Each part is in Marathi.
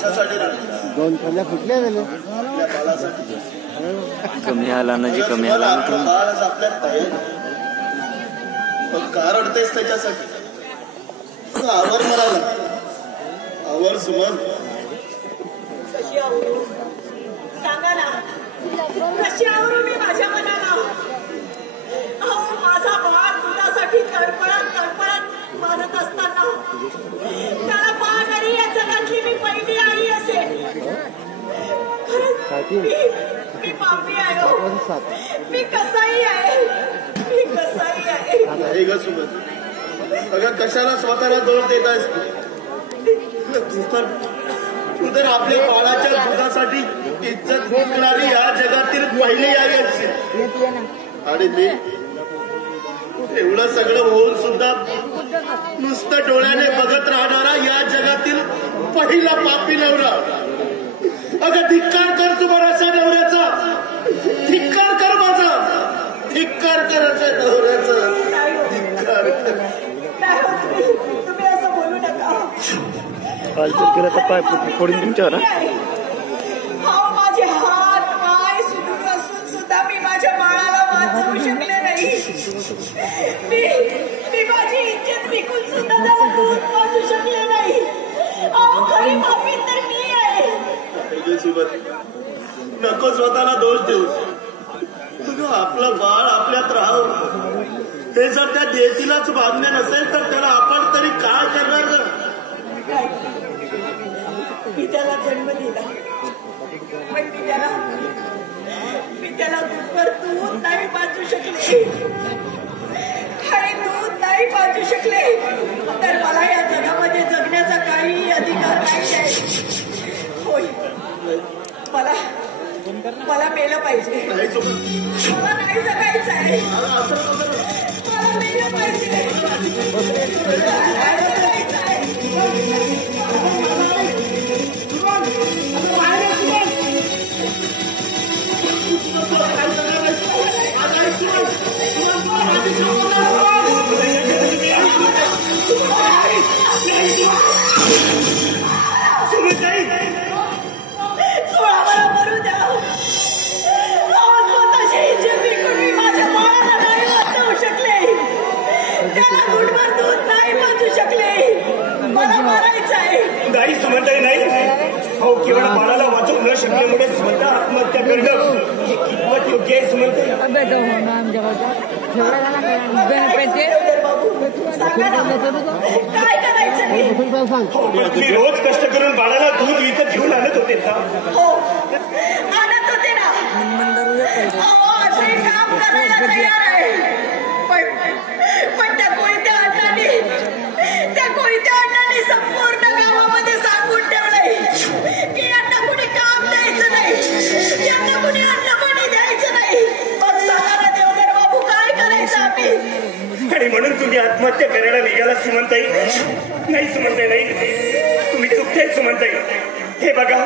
कशासाठी रडते? दोन खांद्या फुटल्या झाल्या आपल्या बाळासाठी. कमी आला ना जी कमी आला आपलं बाळच आपल्या तयार. पण का रडतेस त्याच्यासाठी? आवर म्हणाला, आवर सुमन. कशी आवरू सांगा ना, कशी आवरू मी माझ्या मनाला? अहो माझा बाळ दुधासाठी तडफडत तडफडत मारत असताना त्याला पाहणारी या जगातली मी पहिली आई असेल. मी पापी आहे हो. मी कसाही आहे, मी कसाही आहे. नाही ग सुमन, अगं कशाला स्वतःला दोष देत आहेस? तू तर आपल्या बाळाच्या दुधासाठी इज्जत भोगणारी या जगातील पहिली आई असेल. आणि मी एवढं सगळं होऊन सुद्धा नुसतं डोळ्याने बघत राहणारा या जगातील पहिला पापी नवरा. अगं धिक्कार कर तुम्हाला अशा नवऱ्याचा, धिक्कार कर माझा, धिक्कार कर अशा नवऱ्याचा, धिक्कार कर. तुम्ही असं बोलू नका. केलं तर पाय फोडून तुमच्यावर. माझे हात पाय सुदूर असून सुद्धा मी माझ्या बाळाला वाचवू शकले नाही. मी माझी इज्जत विकून सुद्धा त्याला दूध वाचू शकले नाही. अहो खरी पापी तर मी आहे. नको स्वतःला दोष देऊ. तुझं आपलं बाळ आपल्यात राहावं, ते जर त्या देतीलाच बांधले नसेल तर त्याला आपण तरी काय करणार? मी त्याला जन्म दिला, पण मी त्याला दूधवर दूध नाही पाजू शकले आणि दूध नाही पाजू शकले तर मला या जगामध्ये जगण्याचा काही अधिकार नाही आहे. होय, मला मेलं पाहिजे. मला नाही जगायचं आहे. मला मेलं पाहिजे. नाही सुमनताई, नाही. हो, केवळ बाळाला वाचवू न शकल्यामुळे स्वतः आत्महत्या करणं हे कितपत योग्य आहे सुमनताई? तुम्ही रोज कष्ट करून बाळाला दूध विकत घेऊन आणत होते ना? हो, आणत होते ना. असे काम करायला तयार आहे. पण त्या कोयत्या अण्णांनी संपूर्ण गावामध्ये सांगून ठेवलंय की यांना कुणी काम द्यायचं नाही, यांना कुणी अन्न पाणी द्यायचं नाही. मग सांगा ना देवधर बाबू, काय करायचं आम्ही? आणि म्हणून तुम्ही आत्महत्या करायला निघाला सुमनताई? नाही सुमनताई, नाही, तुम्ही चुकताय सुमनताई. हे बघा,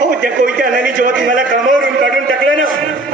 अहो त्या कोयत्या अण्णांनी जेव्हा तुम्हाला कामावरून काढून टाकलं ना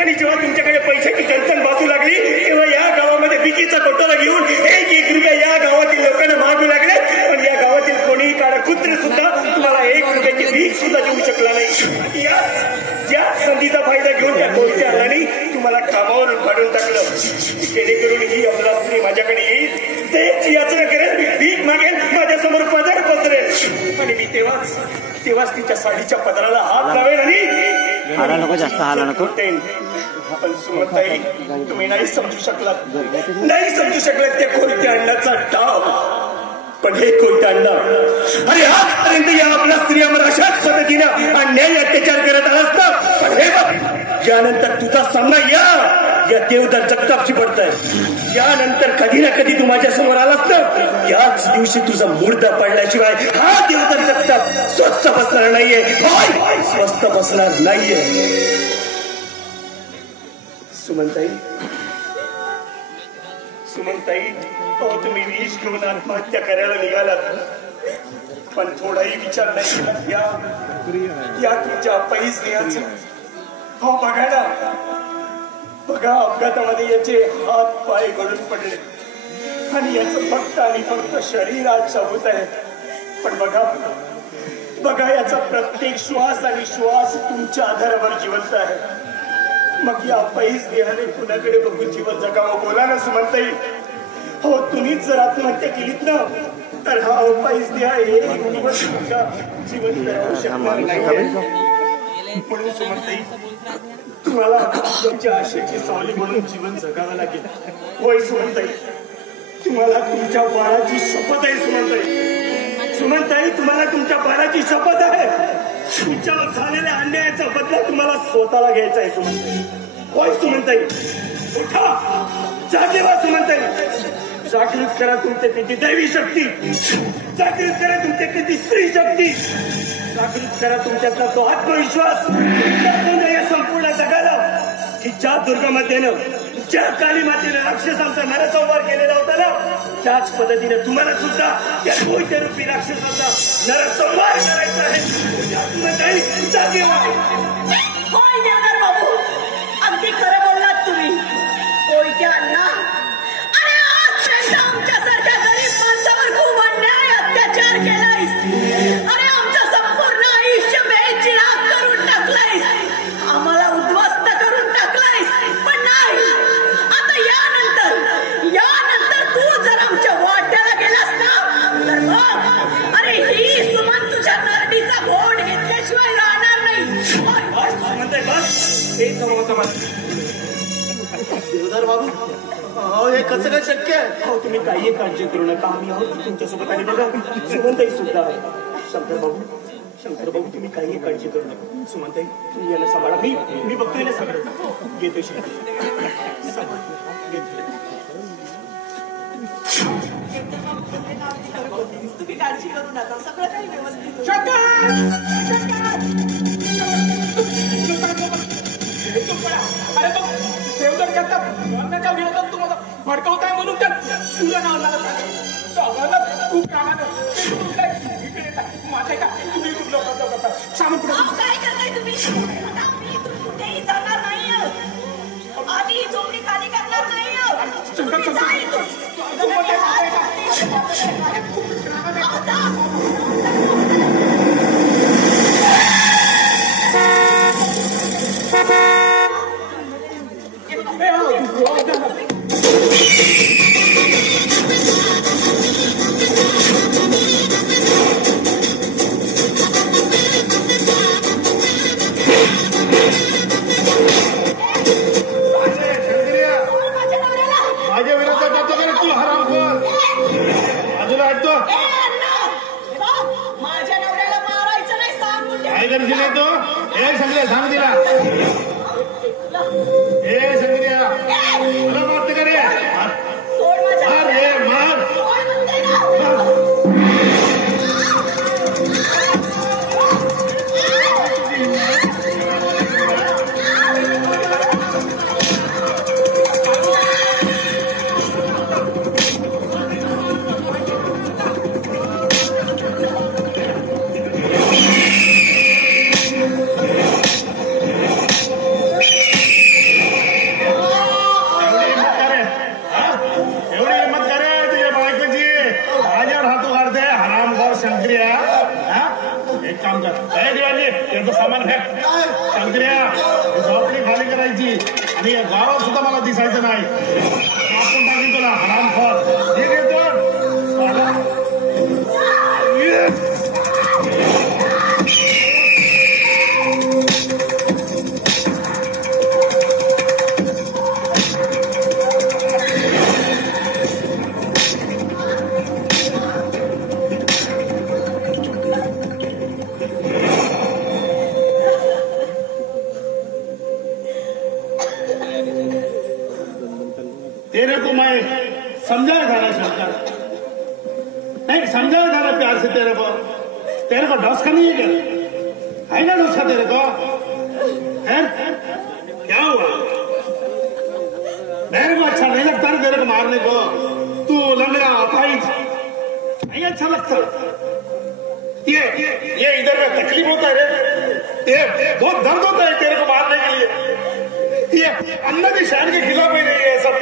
आणि जेव्हा तुमच्याकडे पैशाची चणचण वाचू लागली तेव्हा या गावामध्ये पिकीचा कोटाला घेऊन 1-1 रुपया या गावातील लोकांना मागू लागले. पण या गावातील कोणीही काळाकुत्र सुद्धा तुम्हाला 1 रुपयाची भीक सुद्धा देऊ शकला नाही. या संधीचा फायदा घेऊन त्या कोयत्या अण्णांनी तुम्हाला कामावरून काढून टाकलं, जेणेकरून ही अबला स्त्री माझ्याकडे येईल, तेच याचना करेल, भीक मागेल, माझ्यासमोर पदर पसरेल आणि मी तेव्हाच तिच्या साडीच्या पदराला हात लावेल आणि हाला नको, जास्त हाला नको. पण सुमनताई, तुम्ही नाही समजू शकलात त्या कोयत्या अण्णाचा डाव. पण हे कोयत्या अण्णा, अरे आजपर्यंत या आपल्या स्त्रियांवर अशाच पद्धतीनं अन्याय अत्याचार करत आलास ना. पण हे बघ, यानंतर तुझा सामना या देवदार जगतापशी पडतोय. यानंतर कधी ना कधी तू माझ्या समोर आलास ना, याच दिवशी तुझा मुर्दा पडल्याशिवाय हा देवदार जगताप स्वस्त बसणार नाहीये. स्वस्त बसणार नाहीये. सुमनताई, अहो तुम्ही विष घेऊन आत्महत्या करायला निघालात, पण थोडाही विचार नाही केला या तुमच्या अपायी स्नेहाचा. हो बघा ना, बघा अपघातामध्ये याचे हात पाय गळून पडले आणि याचं फक्त आणि फक्त शरीर आज सबूत आहे. पण बघा बघा याचा प्रत्येक श्वास आणि श्वास तुमच्या आधारावर जिवंत आहे. मग या पैस देहाने कुणाकडे बघून जीवन जगावं? बोला ना सुमनताई. हो तुम्हीच जर आत्महत्या केलीत ना तर हा पैस देहा एक दिवस तुमचा जिवंत राहू शकणार नाही. म्हणून सुमनताई तुम्हाला तुमच्या आशेची सावली म्हणून जीवन जगावं लागेल. होय सुमनताई, तुम्हाला तुमच्या बाळाची शपथ आहे. सुमनताई तुम्हाला तुमच्या बाळाची शपथ आहे. तुमच्यावर झालेल्या अन्यायाचा बदला तुम्हाला स्वतःला घ्यायचा आहे सुमनताई. होय सुमनताई, उठा, जागे व्हा सुमनताई. जागृत करा तुमचे किती दैवी शक्ती, जागृत करा तुमचे किती स्त्री शक्ती, जागृत करा तुमच्यातला तो आत्मविश्वास या संपूर्ण जगाला की ज्या दुर्गामातेनं, ज्या काली मातेनं राक्षसांचा नरसंहार केलेला होता ना, त्याच पद्धतीने तुम्हाला सुद्धा त्या कोयत्यारूपी राक्षसाचा नरसंहार करायचा आहे. जागे व्हा. होय देवदार बाबू, अगदी खरं बोललात तुम्ही. कोयत्यांना आमच्यासारख्या गरीब माणसावर खूप अन्याय अत्याचार केलायस. अरे आमचं संपूर्ण आयुष्य बेचिराग करून टाकलायस, आम्हाला उद्ध्वस्त करून टाकलायस. पण नाही, आता यानंतर तू जर आमच्या वाट्याला गेलास ना तर मग अरे ही सुमन तुझ्या नरडीचा घोट घेतल्याशिवाय राहणार नाही. म्हणताय बस हे समोर देवदार बाबू, हे कसं काय शक्य आहे? हो तुम्ही काही काळजी करू नका, आम्ही आहोत तुमच्यासोबत. आणि बघा सुमनताई सुद्धा आहे. शंकर बाबू तुम्ही काही काळजी करू नका. सुमनताई तुम्ही याला सांभाळा. मी बघतोय ना सगळं येतोय. तुम्ही काळजी करू नका, सगळं काही व्यवस्थित. अरे तो देवदार करतात अन्नाच्या विरोधात तुम्हाला भडकवताय म्हणून त्या तुला नाव लागत खूप कामानं इकडे येतात. माझे का तुम्ही करता सामान काय करताय तुम्ही? मी कुठेही जाणार नाही. आम्ही ही झोपडी खाली करणार नाही. माझ्या विरोधात जातो का तू हरामखोर? बाजूला हटतो. माझ्या नवऱ्याला मारायचं नाही, सांग. काय करशील तो? हे संग्रिया सांग तिला. हे संग्रिया मला मारते का रे? मार रे मार. सामान फेक. शंकर्या झोपडी खाली करायची आणि या गावात सुद्धा मला दिसायचं नाही. आपण टाकीन तुला हरामखोर. ठीक आहे तेरे को मैं समझाया था ना शंकर, नहीं समझाया था ना प्यार से तेरे को डोसा नहीं है क्या? है ना डोसा तेरे को? है क्या हुआ? मेरे को अच्छा नहीं लगता ना तेरे को मारने को. तू लंगड़ा अपाहिज नहीं अच्छा लगता. ये इधर में तकलीफ होता है रे, ये बहुत दर्द होता है तेरे को मारने के लिए. ये अन्ना की शान के खिलाफ ही नहीं है सब.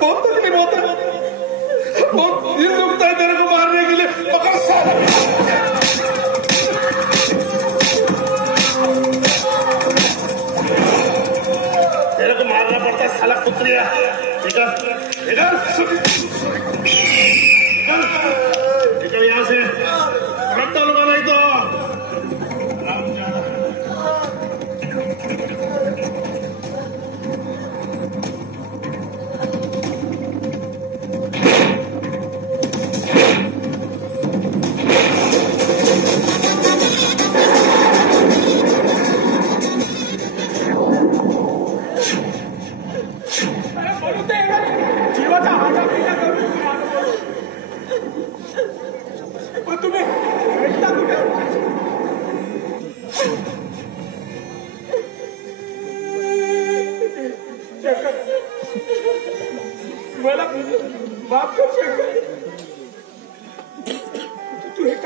बहुत तकलीफ होता है, बहुत दिल दुखता है तेरे को मारने के लिए. पकड़ साला.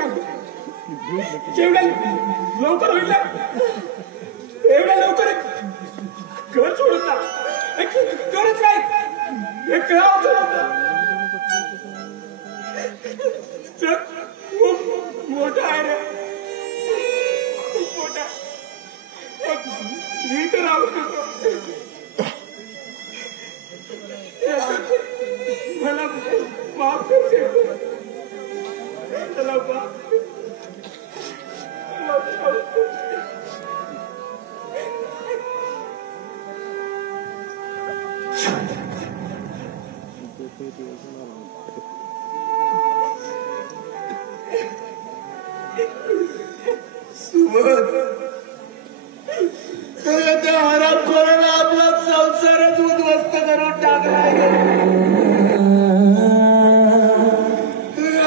सांग जेवढ्या लवकर होईल ना एवढ्या लवकर घर सोडून ना गरज काय एक गाव सोडून खूप मोठा आहे रे खूप मोठा मी तर राहू शकतो मला माफ करते मला माफ त्या हरामखोरानं आपला संसारच उद्ध्वस्त करून टाकलाय.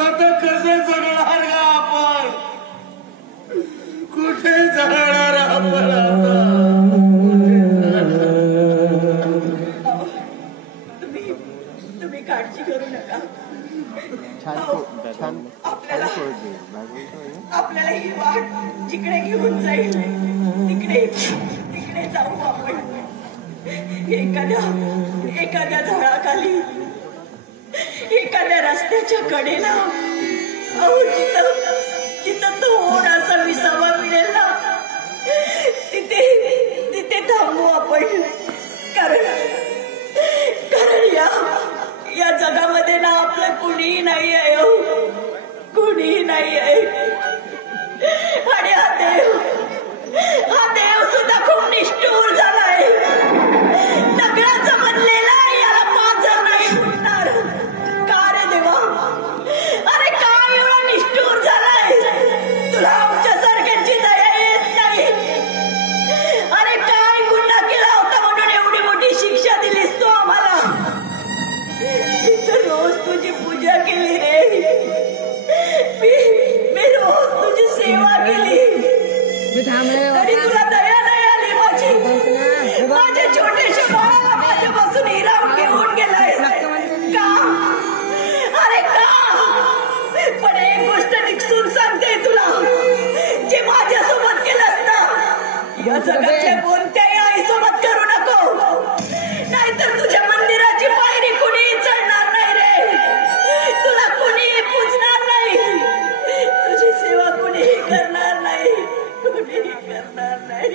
आता कसं जगणार का आपण? कुठे जाणार आपण आता? तुम्ही काळजी करू नका. आपल्याला ही वाट जिकडे घेऊन जाईल तिकडे जाऊ आपण. एखाद्या झाडाखाली एखाद्या रस्त्याच्या कडेला जिथं थोडासा विसावा मिळेल ना तिथे थांबू आपण. कारण या जगामध्ये ना आपलं कुणीही नाही आहे कुणीही नाही आहे. आणि हा देव सुद्धा खूप निष्ठुर झालाय. दगडाचा बनलेला याला पाझर नाही फुटणार. का रे देवा? अरे काय एवढा निष्ठुर झालाय? तुला आमच्यासारख्यांची दया येत नाही. अरे काय गुन्हा केला होता म्हणून एवढी मोठी शिक्षा दिलीस तू आम्हाला? मी तर रोज तुझी पूजा केली रे. मी रोज तुझी सेवा केली तरी तुला दया नाही आली माझी. माझे छोटेसे बाळाला माझ्यापासून हिरावून घेऊन गेलाय का? अरे का? पण एक गोष्ट निक्षून सांगते तुला, जे माझ्यासोबत केलंस ना या जगातल्या कोणत्याही आईसोबत करू नको. नाहीतर तुझ्या मंदिराची पायरी कुणीही चढणार नाही रे. तुला कुणीही पूजणार नाही. तुझी सेवा कुणीही करणार नाही. कुणीही करणार नाही.